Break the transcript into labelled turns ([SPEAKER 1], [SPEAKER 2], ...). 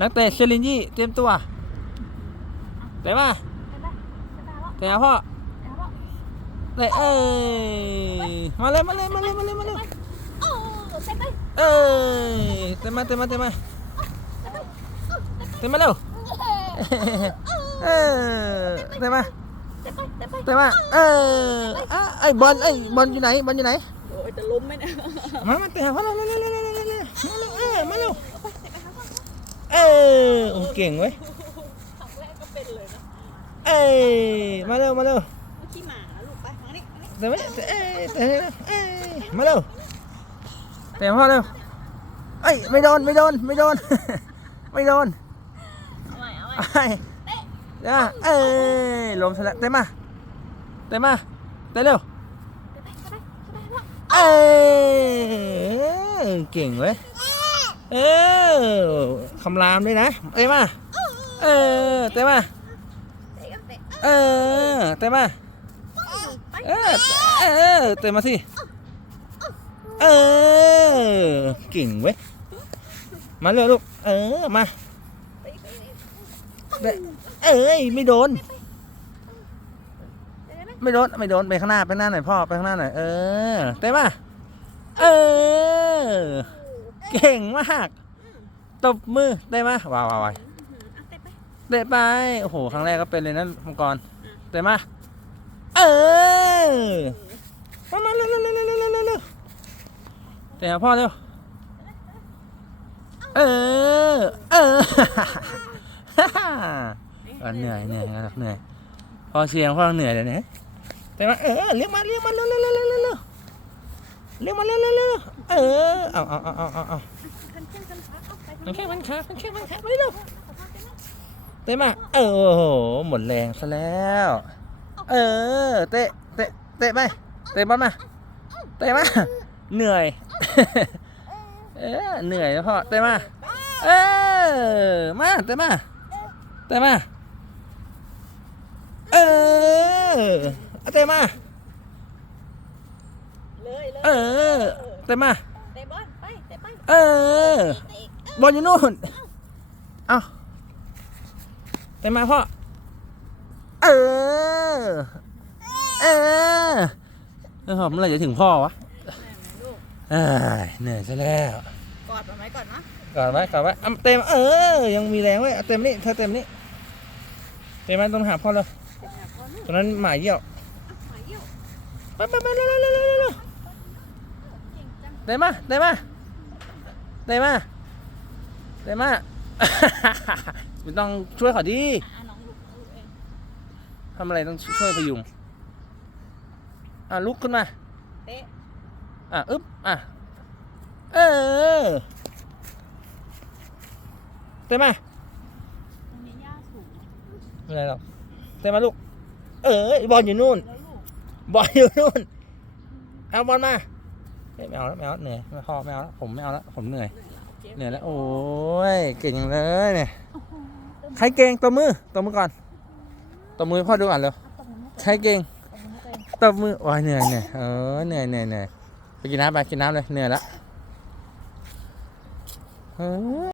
[SPEAKER 1] นักเตะเชลินยี่เตรียมตัวเตะมาเตะหาพ่อเตะเอ้ยมาเลยมาเลยมาเลยมาเลยมาเลย
[SPEAKER 2] โอ้เต็มไป
[SPEAKER 1] เอ้ยเตะมาเตะมาเตะมาเตะมาเร็วเออเตะมา
[SPEAKER 2] เต็มไปเต็มไป
[SPEAKER 1] เตะมาเอออะไอ้บอลไอ้บอลอยู่ไหนบอลอยู่ไหน
[SPEAKER 2] โอ้ยจะล้มไหมเนี่ย
[SPEAKER 1] มามาเตะหาพ่อเร็วเร็วเร็วเร็วเร็วเร็วเร็วเออมาเร็วเออโอ้ เก่งเว้ย
[SPEAKER 2] ครั้งแรกก็เป็นเลยนะ
[SPEAKER 1] เอ้ยมาเร็วมาเร็ว
[SPEAKER 2] ขี้หมาลูกไปทางนี้ทางนี้
[SPEAKER 1] เตะไม่เตะเอ้ยเตะให้เร็วเอ้ยมาเร็วเตะพ่อเร็วเอ้ยไม่โดนไม่โดนไม่โดน ไม่โดน
[SPEAKER 2] เอาใหม่เอาใหม่
[SPEAKER 1] ไอ้เดี๋ยวนะเอ้ยลมซะแล้วเตะมาเตะมาเตะเร็ว
[SPEAKER 2] ไปไปไปไปไป
[SPEAKER 1] เอ้ยเก่งเว้ย เออคำรามด้วยนะเตะมาเออเตะมา
[SPEAKER 2] เอ
[SPEAKER 1] อเตะมาเออเออเตะมาสิเออเก่งเว้ยมาเลยลูกเออมาเตะเอ้ยไม่โดน ไม่โดนไม่โดนไปข้างหน้าไปข้างหน้าหน่อยพ่อไปข้างหน้าหน่อยเออเตะมาเออ เก่งมาก ตบมือได้มาว้าวว้าวว้าว
[SPEAKER 2] เตะไป
[SPEAKER 1] เตะไป โอ้โห ครั้งแรกก็เป็นเลยนะมังกรเตะมา เออ มามาเร็วเร็วเร็วเร็วเร็วเร็วเร็วเตะหาพ่อเร็ว เออ เอออะเหนื่อยเหนื่อยนะครับเหนื่อย พอเชียงพ่อเหนื่อยเลยเนี่ยแต่ว่าเออ เรียกมา เรียกมา เร็วเร็วเร็วเร็ว เร็วเร็วเรียกมาเร็วเร็วเร็วเออเอาเอาเอาเอาเอาเอา
[SPEAKER 2] คันแข้งคันขาเอาไป
[SPEAKER 1] มันแค่มันขามันแค่มันขาไม่เร็วเตะมาเออโอ้โหหมดแรงซะแล้ว เออ เตะเตะเตะไปเตะบอลมาเตะมาเหนื่อย เออเหนื่อยพ่อเตะมาเออมาเตะมาเตะมาเออเอาเตะมา
[SPEAKER 2] เอ
[SPEAKER 1] อเตะมา
[SPEAKER 2] เตะบอลไปเตะไป
[SPEAKER 1] เออบอลอยู่นู่นเอาเตะมาพ่อเออเออเออเมื่อไหรจะถึงพ่อวะเอ้ยเหนื่อยซะแล้ว
[SPEAKER 2] กอดมันไว้ก่อนนะ
[SPEAKER 1] กอนไว้กอนไว้อะเต็มเออ ยังมีแรงไว้ยเต็มนี่เธอเต็มนี่เต็มมันต้องหาพ่อเลยตอนนั้นหมาเยี่ยว
[SPEAKER 2] หมาเยี่ยว
[SPEAKER 1] ไปไปไปเร็วเร็วเร็วเร็ว เร็วเร็ว
[SPEAKER 2] เก่งจัง
[SPEAKER 1] เต็มมาเต็มมาเต็มมาเต็มมาไม่ต้องช่วยเขาดิ
[SPEAKER 2] อะน้องลูกน้องลูกเอง
[SPEAKER 1] ทำอะไรต้องช่วยพยุงอะลุกขึ้นมา
[SPEAKER 2] เตะ
[SPEAKER 1] อะอึ๊บอะเออเต็มมา
[SPEAKER 2] ตรงนี้หญ้าสูง
[SPEAKER 1] ไม่เป็นไรหรอกเต็มมาลูก เออบอลอยู่นู่น
[SPEAKER 2] แล้วลูก
[SPEAKER 1] บอลอยู่นู่น เอาบอลมาเฮ้ย ไม่เอาแล้วไม่เอาแล้วเหนื่อยไม่พอไม่เอาแล้วผมไม่เอาแล้วผมเหนื่อย
[SPEAKER 2] เจ็บ
[SPEAKER 1] เหนื่อยแล้วโอ้ยเก่งจังเลยเนี่ยใครเก่งตัวมือตัวมือก่อนตัวมือพ่อดูก่อนเร็ว
[SPEAKER 2] ตบมือให้
[SPEAKER 1] ใครเก่ง
[SPEAKER 2] ตบมือให้ตัวเอง
[SPEAKER 1] ตัวมือโอ้ยเหนื่อยเหนื่อยเออเหนื่อยเหนื่อยเหนื่อยไปกินน้ำไปกินน้ำเลยเหนื่อยละเออ